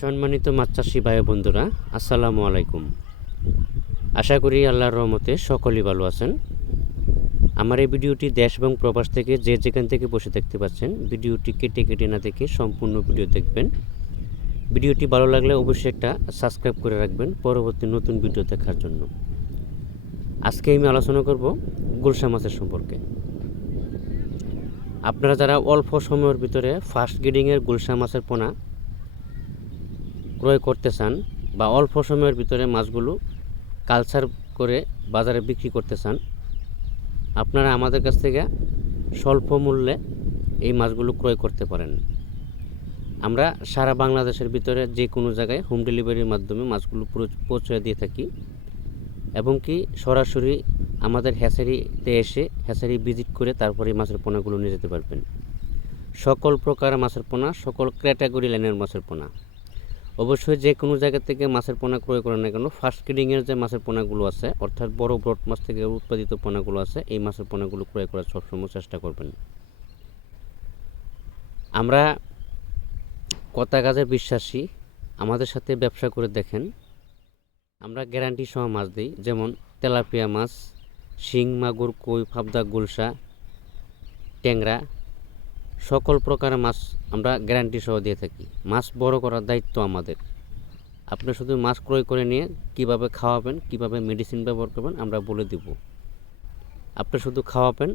সম্মানিত মাছ চাষি ভাই বন্ধুরা, আসসালামু আলাইকুম। আশা করি আল্লাহর রহমতে সকলেই ভালো আছেন। আমার এই ভিডিওটি দেশ এবং প্রবাস থেকে যে যেখান থেকে বসে দেখতে পাচ্ছেন, ভিডিওটি কেটে কেটে না দেখে সম্পূর্ণ ভিডিও দেখবেন। ভিডিওটি ভালো লাগলে অবশ্যই একটা সাবস্ক্রাইব করে রাখবেন পরবর্তী নতুন ভিডিও দেখার জন্য। আজকে আমি আলোচনা করব গুলশা মাছের সম্পর্কে। আপনারা যারা অল্প সময়ের ভিতরে ফার্স্ট গ্রেডিংয়ের গুলশা মাছের পোনা ক্রয় করতে চান বা অল্প সময়ের ভিতরে মাছগুলো কালচার করে বাজারে বিক্রি করতে চান, আপনারা আমাদের কাছ থেকে স্বল্প মূল্যে এই মাছগুলো ক্রয় করতে পারেন। আমরা সারা বাংলাদেশের ভিতরে যে কোনো জায়গায় হোম ডেলিভারির মাধ্যমে মাছগুলো পৌঁছে দিয়ে থাকি এবং কি সরাসরি আমাদের হ্যাচারিতে এসে হ্যাচারি ভিজিট করে তারপরে মাছের পোনাগুলো নিয়ে যেতে পারবেন। সকল প্রকার মাছের পোনা, সকল ক্যাটাগরি লাইনের মাছের পোনা। অবশ্যই যে কোনো জায়গা থেকে মাছের পোনা ক্রয় করেন না কেন ফার্স্ট গ্রেডিংয়ের যে মাছের পোনাগুলো আছে, অর্থাৎ বড় ব্রড মাছ থেকে উৎপাদিত পোনাগুলো আছে, এই মাছের পোনাগুলো ক্রয় করার সবসময় চেষ্টা করবেন। আমরা কথা কাজে বিশ্বাসী, আমাদের সাথে ব্যবসা করে দেখেন। আমরা গ্যারান্টি সহ মাছ দিই, যেমন তেলাপিয়া মাছ, শিং, মাগুর, কই, ফাবদা, গুলশা, ট্যাংরা সকল প্রকারের মাছ আমরা গ্যারান্টি সহ দিয়ে থাকি। মাছ বড় করার দায়িত্ব আমাদের। আপনি শুধু মাছ ক্রয় করে নিয়ে কীভাবে খাওয়াবেন, কীভাবে মেডিসিন ব্যবহার করবেন, আমরা বলে দিব। আপনি শুধু খাওয়াবেন।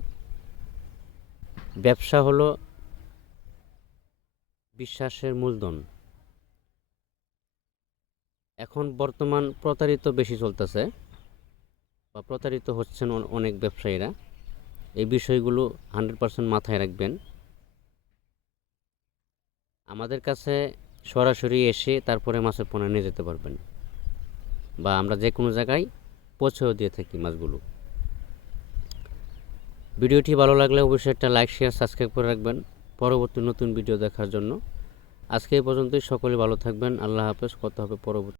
ব্যবসা হলো বিশ্বাসের মূলধন। এখন বর্তমান প্রতারিত বেশি চলতেছে, বা প্রতারিত হচ্ছেন অনেক ব্যবসায়ীরা। এই বিষয়গুলো হান্ড্রেড পার্সেন্ট মাথায় রাখবেন। আমাদের কাছে সরাসরি এসে তারপরে মাছের পোনা নিয়ে যেতে পারবেন। বা আমরা যে কোনো জায়গায় পৌঁছেও দিয়ে থাকি মাছগুলো। ভিডিওটি ভালো লাগলে অবশ্যই একটা লাইক শেয়ার সাবস্ক্রাইব করে রাখবেন। পরবর্তী নতুন ভিডিও দেখার জন্য। আজকে এই পর্যন্তই। সকলে ভালো থাকবেন। আল্লাহ হাফেজ। কথা হবে পরবর্তী